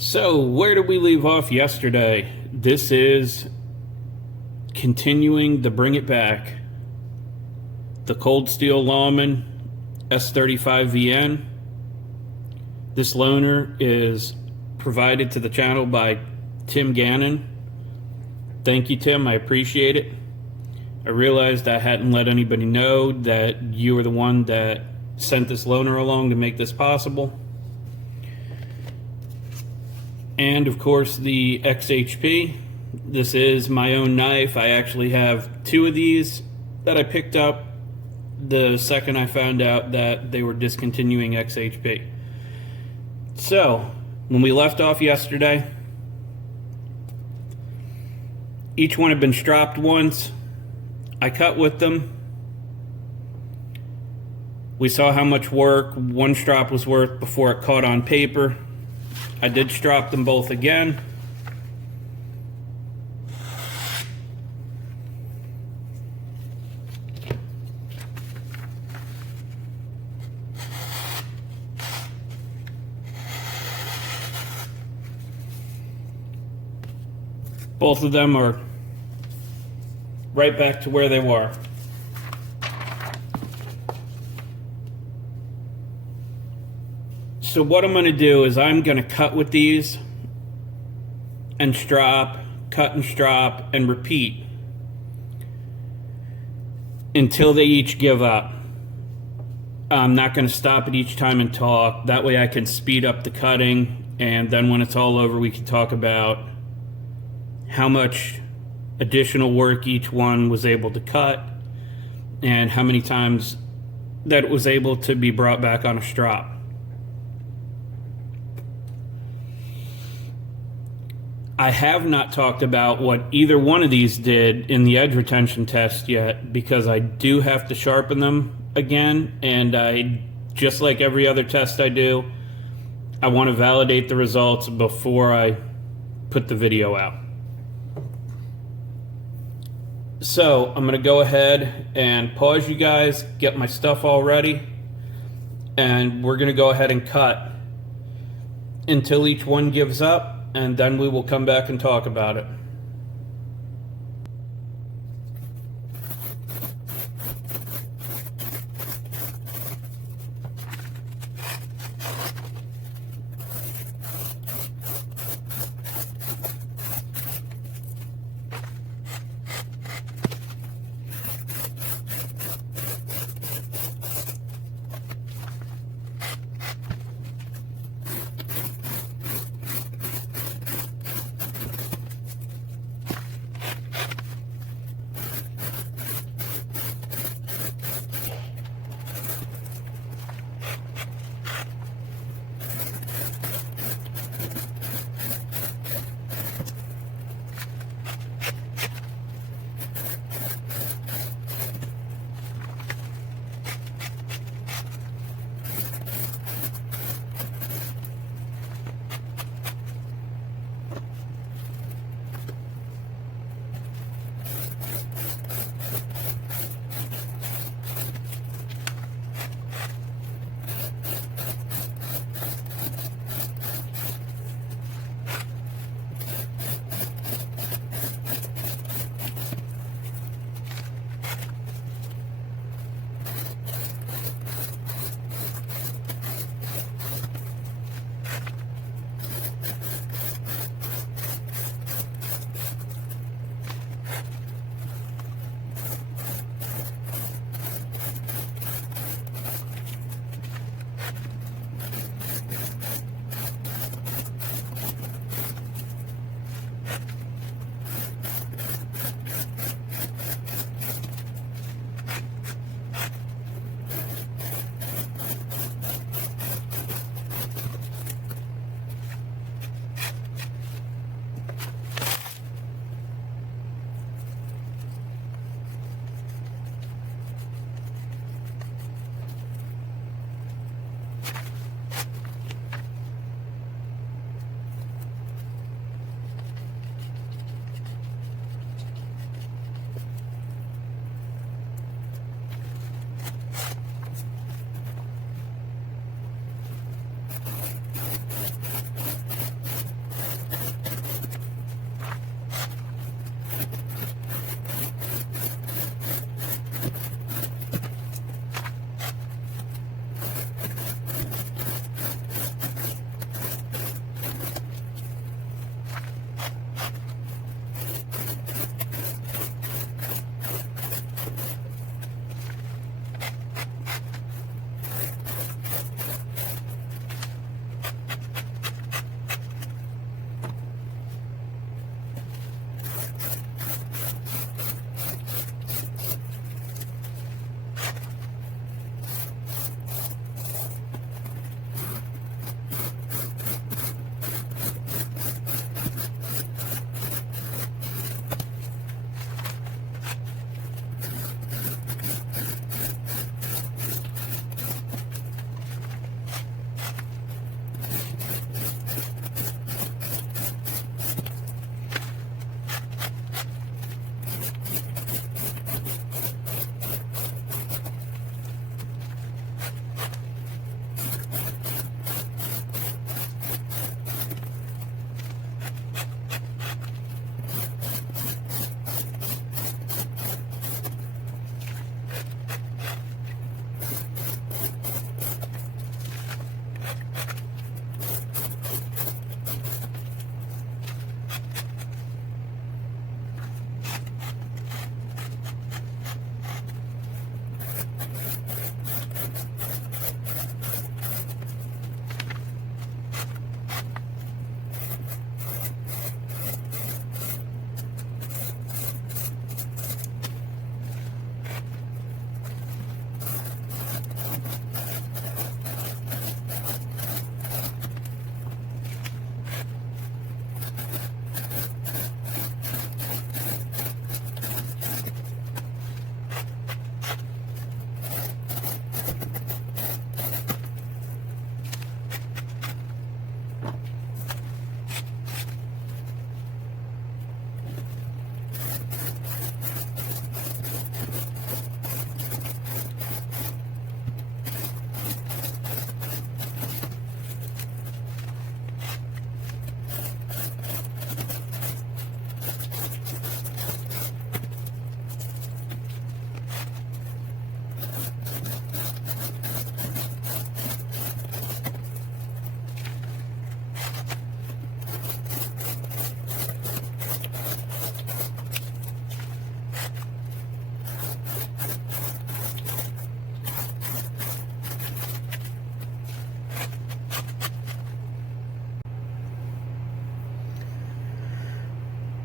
So, where did we leave off yesterday? This is continuing the Bring It Back. The Cold Steel Lawman S35VN. This loaner is provided to the channel by Tim Gannon. Thank you, Tim. I appreciate it. I realized I hadn't let anybody know that you were the one that sent this loaner along to make this possible. And of course the XHP. This is my own knife. I actually have two of these that I picked up the second I found out that they were discontinuing XHP. So, when we left off yesterday, each one had been stropped once. I cut with them. We saw how much work one strop was worth before it caught on paper. I did strop them both again. Both of them are right back to where they were. So what I'm going to do is I'm going to cut with these and strop, cut and strop, and repeat until they each give up. I'm not going to stop it each time and talk. That way I can speed up the cutting, and then when it's all over we can talk about how much additional work each one was able to cut and how many times that it was able to be brought back on a strop. I have not talked about what either one of these did in the edge retention test yet, because I do have to sharpen them again, and I, just like every other test I do, I want to validate the results before I put the video out. So I'm going to go ahead and pause you guys, get my stuff all ready, and we're going to go ahead and cut until each one gives up, and then we will come back and talk about it.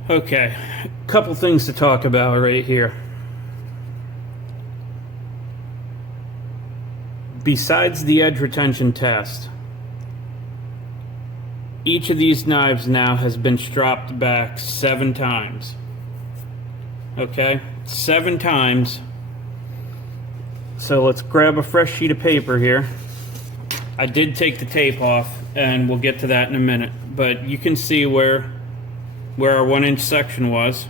Okay, couple things to talk about right here. Besides the edge retention test, each of these knives now has been stropped back 7 times. Okay, 7 times. So let's grab a fresh sheet of paper here. I did take the tape off, and we'll get to that in a minute. But you can see where our 1-inch section was.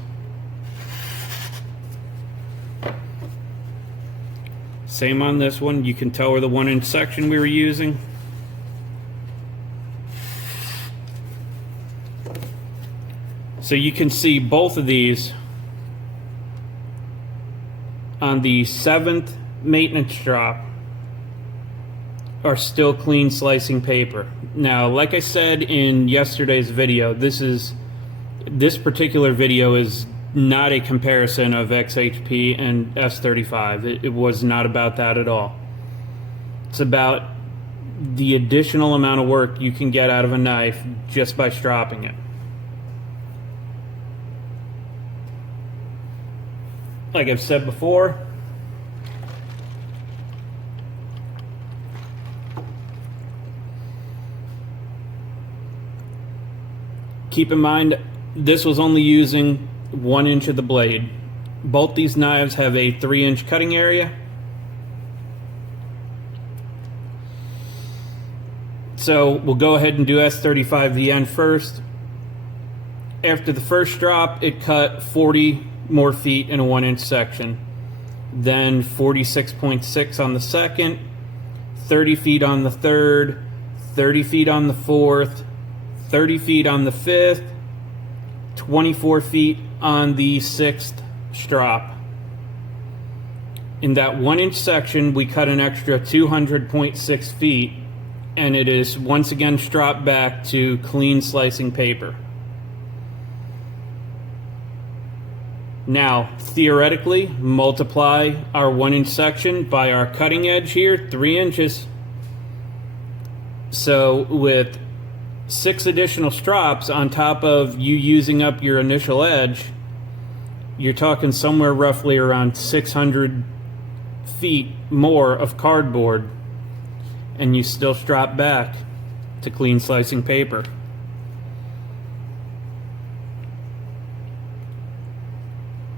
Same on this one. You can tell where the 1-inch section we were using. So you can see both of these on the 7th maintenance drop are still clean slicing paper. Now, like I said in yesterday's video, this particular video is not a comparison of XHP and S35. It was not about that at all. It's about the additional amount of work you can get out of a knife just by stropping it. Like I've said before, keep in mind, this was only using 1 inch of the blade. Both these knives have a 3-inch cutting area. So we'll go ahead and do S35VN first. After the first drop, it cut 40 more feet in a 1-inch section. Then 46.6 on the second, 30 feet on the third, 30 feet on the fourth, 30 feet on the fifth, 24 feet on the 6th strop. In that 1-inch section, we cut an extra 200.6 feet, and it is once again stropped back to clean slicing paper. Now, theoretically, multiply our 1-inch section by our cutting edge here, 3 inches. So with 6 additional strops on top of you using up your initial edge, you're talking somewhere roughly around 600 feet more of cardboard, and you still strop back to clean slicing paper.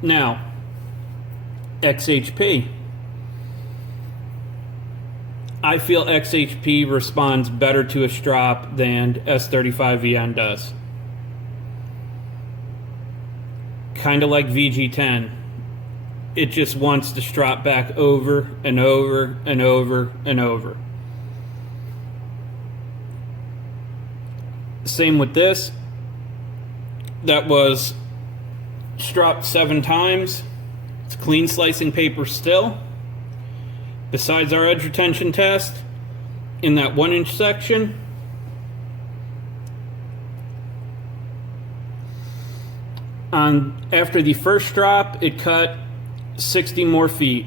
Now, XHP. I feel XHP responds better to a strop than S35VN does. Kind of like VG10. It just wants to strop back over and over and over and over. Same with this. That was stropped 7 times. It's clean slicing paper still. Besides our edge retention test, in that 1-inch section, after the first drop, it cut 60 more feet.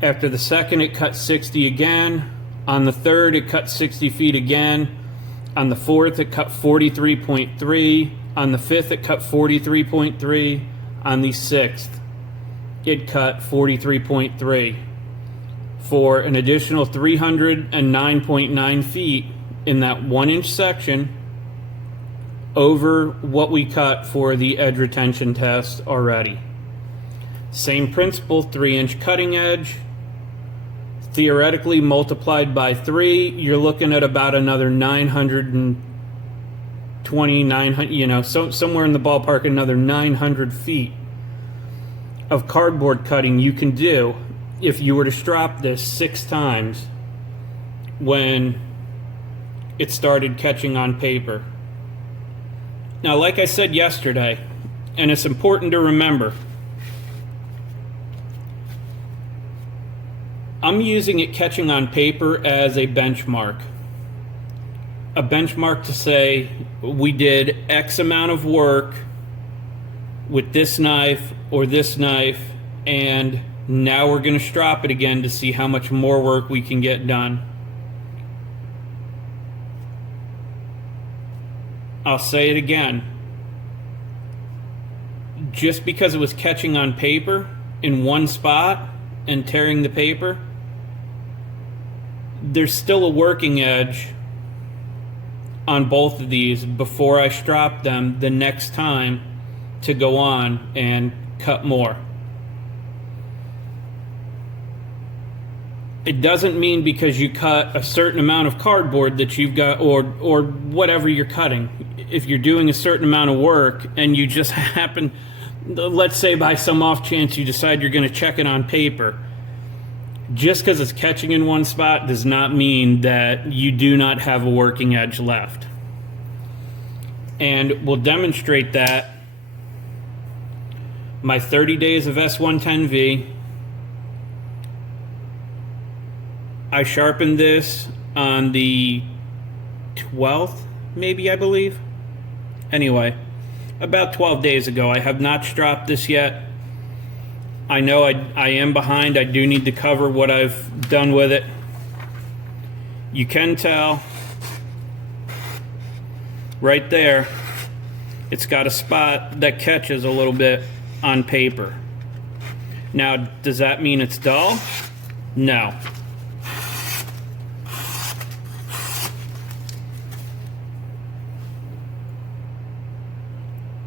After the second, it cut 60 again. On the third, it cut 60 feet again. On the fourth, it cut 43.3. On the fifth, it cut 43.3. On the sixth, it cut 43.3. For an additional 309.9 feet in that 1-inch section over what we cut for the edge retention test already. Same principle, 3-inch cutting edge. Theoretically multiplied by 3, you're looking at about another 929, somewhere in the ballpark, another 900 feet of cardboard cutting you can do if you were to strop this 6 times when it started catching on paper. Now, like I said yesterday, and it's important to remember, I'm using it catching on paper as a benchmark. A benchmark to say we did X amount of work with this knife or this knife, and now we're going to strop it again to see how much more work we can get done. I'll say it again. just because it was catching on paper in one spot and tearing the paper, there's still a working edge on both of these before I strop them the next time to go on and cut more. It doesn't mean because you cut a certain amount of cardboard that you've got, or whatever you're cutting. If you're doing a certain amount of work and you just happen, let's say by some off chance you decide you're going to check it on paper, just because it's catching in one spot does not mean that you do not have a working edge left. And we'll demonstrate that. My 30 days of S110V. I sharpened this on the 12th, maybe, I believe. Anyway, about 12 days ago. I have not stropped this yet. I know I am behind. I do need to cover what I've done with it. You can tell right there, it's got a spot that catches a little bit on paper. Now, does that mean it's dull? No.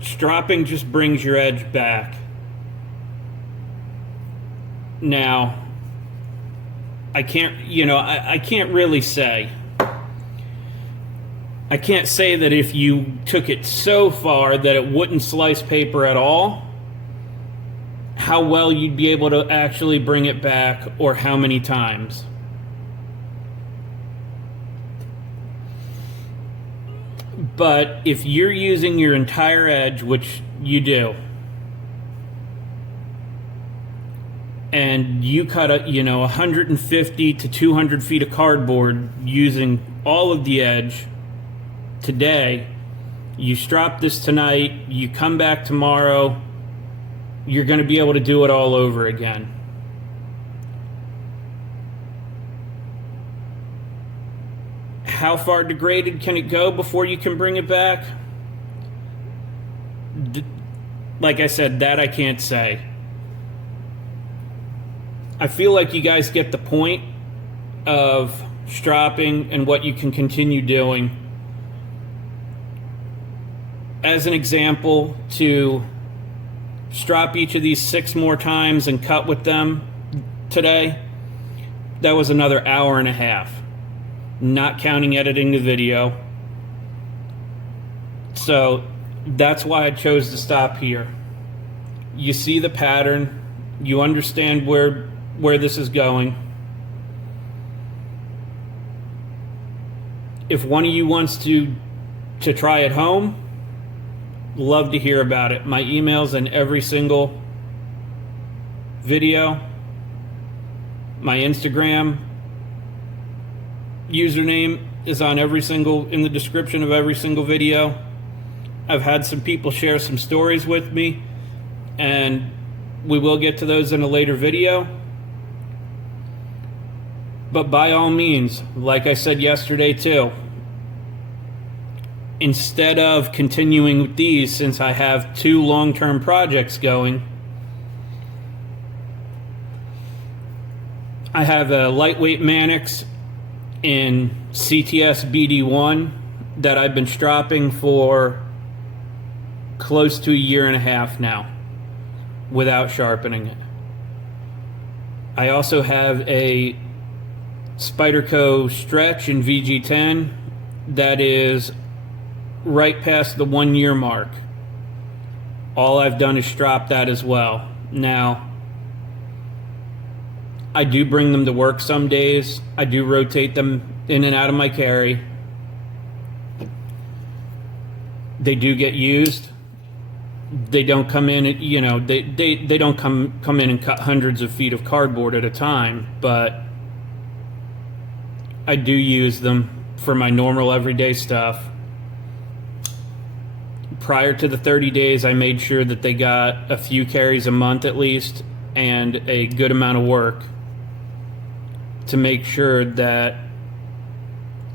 Stropping just brings your edge back. Now, I can't, I can't really say. I can't say that if you took it so far that it wouldn't slice paper at all, how well you'd be able to actually bring it back or how many times. But if you're using your entire edge, which you do, and you cut 150 to 200 feet of cardboard using all of the edge today, you strop this tonight, you come back tomorrow, you're going to be able to do it all over again. How far degraded can it go before you can bring it back? Like I said, that I can't say. I feel like you guys get the point of stropping and what you can continue doing. As an example, to strop each of these 6 more times and cut with them today, that was another hour and a half, not counting editing the video. So that's why I chose to stop here. You see the pattern, you understand where this is going. If one of you wants to try at home, love to hear about it. My email's in every single video. My Instagram username is on in the description of every single video. I've had some people share some stories with me, and we will get to those in a later video. But by all means, like I said yesterday too, instead of continuing with these, since I have 2 long-term projects going, I have a lightweight Mannix in CTS-BD1 that I've been stropping for close to 1.5 years now without sharpening it. I also have a Spyderco stretch in VG10 that is right past the 1 year mark. All I've done is strop that as well. Now, I do bring them to work some days. I do rotate them in and out of my carry. They do get used. They don't come in, they don't come in and cut hundreds of feet of cardboard at a time, but I do use them for my normal everyday stuff. Prior to the 30 days, I made sure that they got a few carries a month at least and a good amount of work to make sure that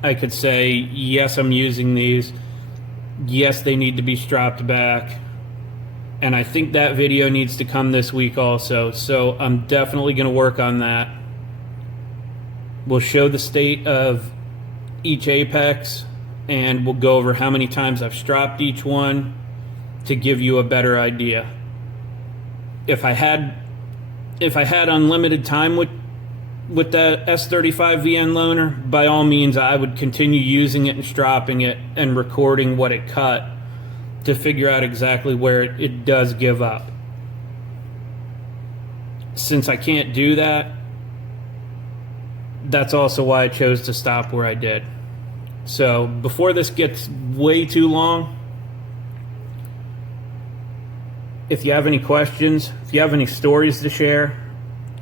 I could say, yes, I'm using these. Yes, they need to be stropped back. And I think that video needs to come this week also. So I'm definitely going to work on that. We'll show the state of each apex, and we'll go over how many times I've stropped each one to give you a better idea. If I had unlimited time with that S35VN loaner, by all means I would continue using it and stropping it and recording what it cut to figure out exactly where it does give up. Since I can't do that, that's also why I chose to stop where I did. So before this gets way too long, if you have any questions, if you have any stories to share,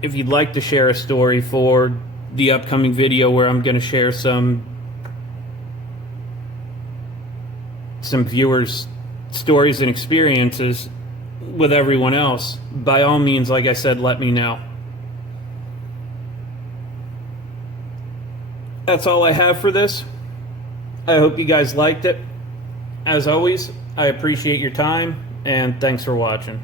if you'd like to share a story for the upcoming video where I'm going to share some viewers' stories and experiences with everyone else, by all means, like I said, let me know. That's all I have for this. I hope you guys liked it. As always, I appreciate your time, and thanks for watching.